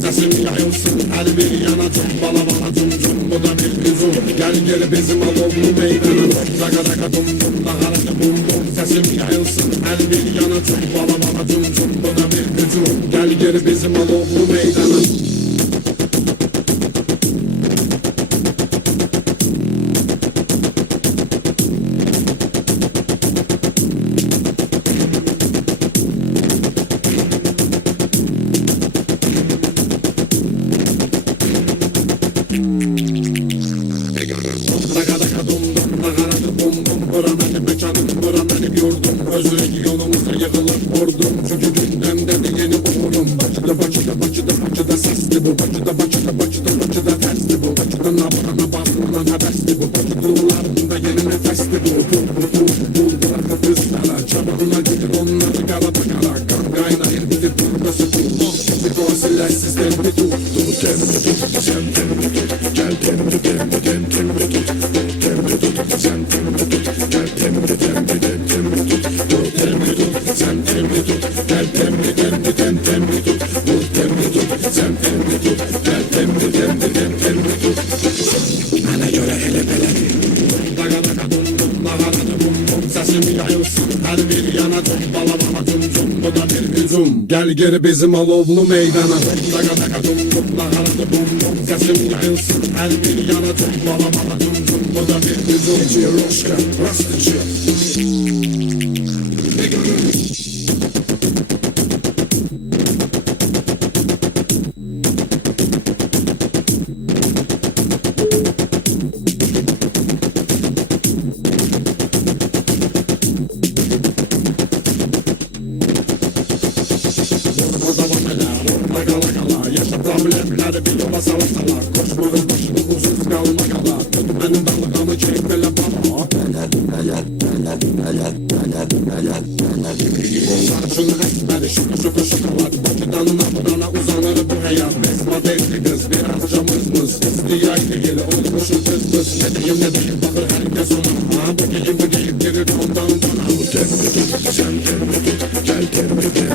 Sesim yayılsın her bir yana, bala bala cum cum, bu da bir hüzun. Gel gel bizim Alovlu meydana, daga daga dum dum, daga bum bum. Sesim yayılsın her bir yana, bala bala cum cum, bu da bir hüzun. Gel gel bizim Alovlu meydana. Özürek yolumuza yığılıp vurdum. Çünkü gündemde de yeni umurum. Bacıda sesli bu. Bacıda tersli bu. Bacıda nabrana bağlanan hevesli bu. Bacıdılarında yeni nefesli bu. Bul bırakı kızlara. Çabalına gelir onları galata kara. Kan kaynayır gidip burası bu. Bir konsiller sistem bir tut. Temri tut, sen temri tut. Gel temri tut. Temri tut, sen temri tut. Gel temri tut. Sen temri tut, gel temri tut. Vur temri tut, sen temri tut. Gel temri tut. Bana göre hele beledi. Daga daga dum dum, daga daga bum bum. Sesim yayılsın her bir yana, bala bala cum cum, bu da bir hüzum. Gel geri bizim Alovlu meydana. Daga daga dum dum, daga daga bum bum. Sesim yayılsın her bir yana, bala bala cum cum, bu da bir hüzum. Gece roşka, rastlıcı. Problemler bir yola salatalar. Koşmanın başını uzun kalmak ala. Benim dalgamı çek bele baba. Sarçın esmeri şuka şukalar. Bacıdan nabrana uzanır bu hayat. Mesma devli kız biraz camızmız. İstiyay değil olmuşum kızmız. Ne diyeyim bakır herkes ona. Bu değil gelir ondan bana. Bu temri tut, sen temri tut. Gel temri tut.